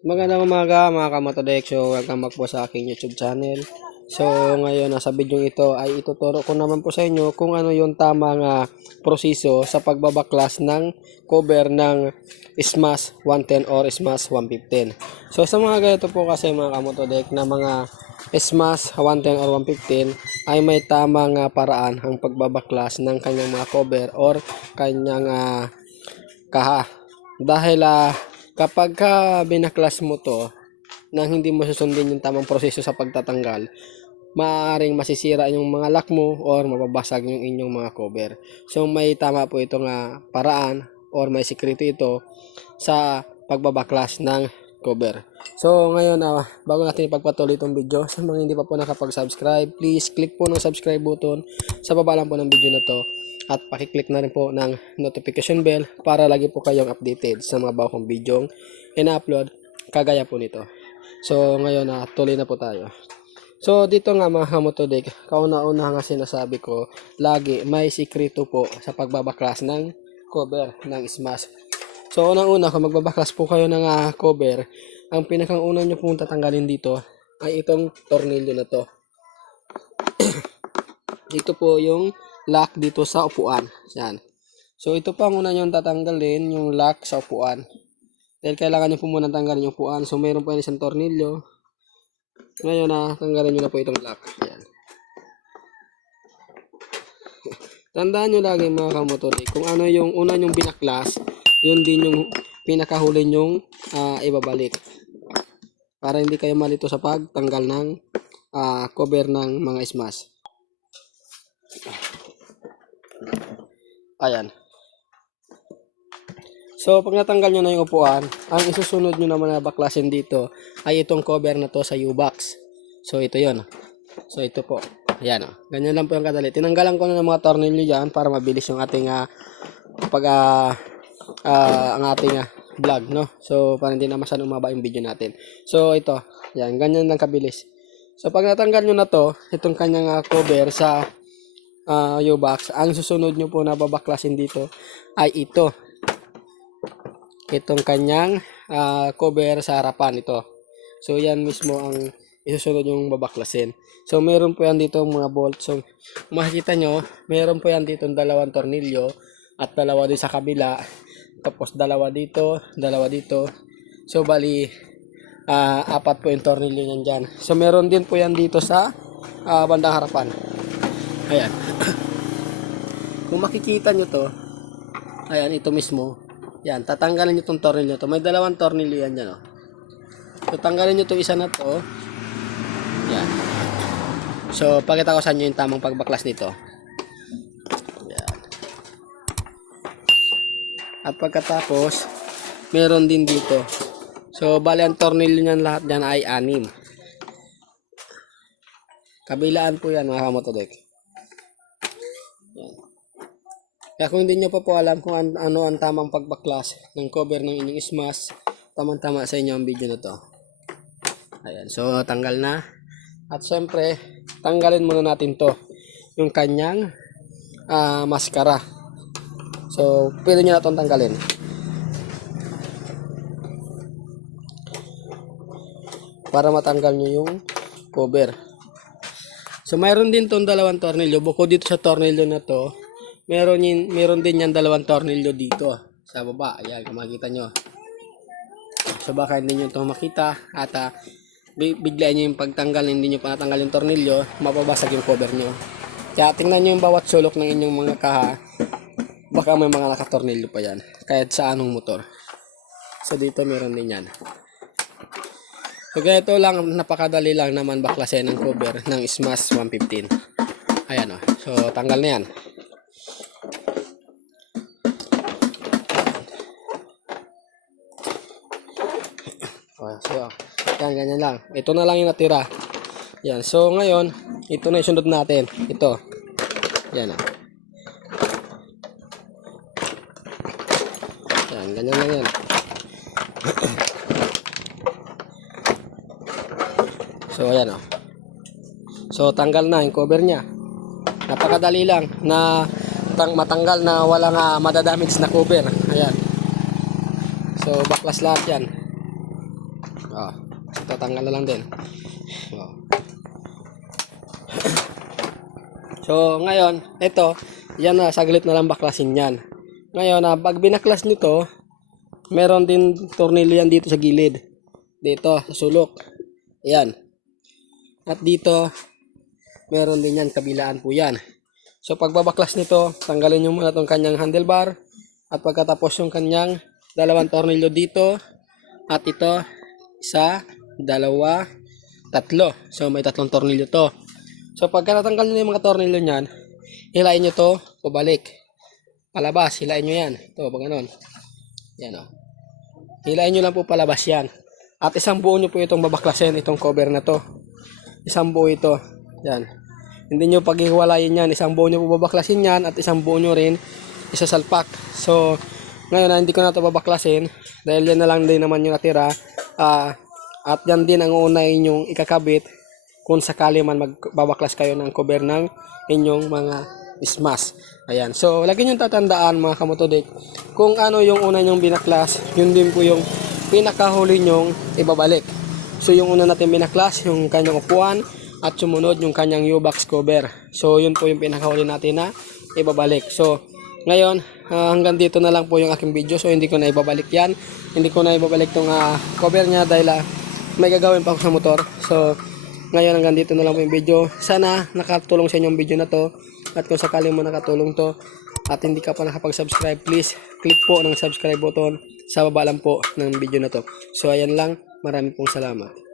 Magandang umaga mga kamotodex. So, welcome back po sa aking YouTube channel. So, ngayon sa video ito ay ituturo ko naman po sa inyo kung ano yung tamang proseso sa pagbabaklas ng cover ng Smash 110 or Smash 115. So, sa mga ganito po kasi mga kamotodex na mga Smash 110 or 115 ay may tamang paraan ang pagbabaklas ng kanyang mga cover or kanyang kaha. Dahil kapag binaklas mo to nang hindi mo susundin yung tamang proseso sa pagtatanggal, maaaring masisira yung mga lock mo or mababasag yung inyong mga cover. So may tama po itong paraan or may sikreto ito sa pagbabaklas ng cover. So ngayon bago natin ipagpatuloy itong video, sa mga hindi pa po nakapag-subscribe, please click po ng subscribe button sa baba lang po ng video na to. At pakiclick na rin po ng notification bell para lagi po kayong updated sa mga bagong video ina-upload kagaya po nito. So ngayon tuloy na po tayo. So dito nga mga kamotodik, kauna-una nga sinasabi ko, lagi may sikreto po sa pagbabaklas ng cover ng Smash. So unang-una kung magbabaklas po kayo ng cover, ang pinakauna nyo pong tatanggalin dito ay itong tornilyo na to. Dito po yung lock dito sa upuan. Yan. So ito pa ang una nyo tatanggalin, yung lock sa upuan. Dahil kailangan nyo po muna tanggalin yung upuan. So mayroon po yan isang tornilyo. Ngayon tanggalin nyo na po itong lock. Yan. Tandaan nyo lagi mga kamotorik, kung ano yung una nyong binaklas, yun din yung pinakahuli nyong ibabalik. Para hindi kayo malito sa pagtanggal ng cover ng mga Smash. Ayan. So, pag natanggal nyo na yung upuan, ang isusunod nyo naman na baklasin dito ay itong cover na to sa U-box. So, ito yon. So, ito po. Ayan. Ganyan lang po yung kadali. Tinanggalan ko na ng mga tornilyo dyan para mabilis yung ating ang ating vlog, no? So, para hindi na masyadong umaba yung video natin. So, ito. Yan. Ganyan lang kabilis. So, pag natanggal nyo na to, itong kanyang cover sa U-box, ang susunod nyo po na babaklasin dito ay ito. Itong kanyang cover sa harapan ito. So yan mismo ang isusunod yung babaklasin. So meron po yan dito mga bolt. So makikita nyo, meron po yan dito dalawang tornilyo at dalawa din sa kabila. Tapos dalawa dito, dalawa dito. So bali apat po yung tornilyo nyan dyan. So meron din po yan dito sa bandang harapan. Ayan. Kung makikita nyo to, ayan, ito mismo. Yan, tatanggalin nyo itong tornilyo to. May dalawang tornilyo yan dyan, oh. So, tanggalin nyo itong isa na to. Yan. So, pakita ko sa inyo yung tamang pagbaklas nito. Yan. At pagkatapos, meron din dito. So, bali ang tornilyo nyan lahat dyan ay 6. Kabilaan po yan, mga kamotodek. Yan. Kaya kung hindi nyo pa po alam kung ano ang tamang pagbaklas ng cover ng inyong Smash, tamang-tama sa inyo ang video na to. Ayan, so tanggal na. At syempre, tanggalin muna natin to, yung kanyang maskara. So, pwede nyo na itong tanggalin. Para matanggal nyo yung cover. So, mayroon din tong dalawang tornilyo. Bukod dito sa tornilyo na to, meron din yan dalawang tornilyo dito sa baba. Ayan, kung makikita nyo. So baka hindi nyo ito makita at biglayan nyo yung pagtanggal, hindi nyo pa natanggal yung tornilyo, mapabasag yung cover nyo. Kaya tingnan nyo yung bawat sulok ng inyong mga kaha. Baka may mga nakatornilyo pa yan, kahit sa anong motor. So dito meron din yan. So ganito lang, napakadali lang naman baklasin ng cover ng Smash 115. Ayan o. So tanggal na yan. So, yan, ganyan lang. Ito na lang yung natira. Yan. So, ngayon, ito na yung sunod natin. Ito. Yan. Yan, ganyan lang yan. So, ayan o. So, tanggal na yung cover niya. Napakadali lang na matanggal na walang madadamage na cover. Ayan. So, baklas lahat yan. Oh, tatanggal na lang din. Oh. So, ngayon, ito, yan na, saglit na lang baklasin yan. Ngayon, pag binaklas nyo to, meron din tornilyo yan dito sa gilid. Dito, sa sulok. Ayan. At dito, meron din yan, kabilaan po yan. So, pag babaklas nito, tanggalin nyo muna itong kanyang handlebar. At pagkatapos yung kanyang dalawang tornilyo dito. At ito, isa, dalawa, tatlo. So, may tatlong tornilyo to. So, pagka natanggal nyo yung mga tornilyo nyan, hilain nyo to, pabalik. Palabas, hilain nyo yan. Ito, pag ganon. Yan o. Hilain nyo lang po palabas yan. At isang buo nyo po itong babaklasin, itong cover na to. Isang buo ito. Yan. Hindi nyo paghiwalayin yan. Isang buo nyo po babaklasin yan at isang buo nyo rin isasalpak. So, ngayon hindi ko na ito babaklasin dahil yan na lang din naman yung natira. At yan din ang una inyong ikakabit kung sakali man magbabaklas kayo ng cover ng inyong mga smash. Ayan. So, lagi nyo tatandaan mga kamotodik, kung ano yung una nyong binaklas, yun din po yung pinakahuli nyong ibabalik. So, yung una natin binaklas, yung kanyang upuan, at sumunod yung kanyang U-box cover. So, yun po yung pinakahuli natin na ibabalik. So, ngayon, hanggang dito na lang po yung aking video. So, hindi ko na ibabalik yan. Hindi ko na ibabalik tong cover niya dahil may gagawin pa ako sa motor. So, ngayon hanggang dito na lang po yung video. Sana nakatulong sa inyo yung video na to. At kung sakaling mo nakatulong to at hindi ka pa nakapag-subscribe, please click po ng subscribe button sa baba lang po ng video na to. So, ayan lang. Maraming pong salamat.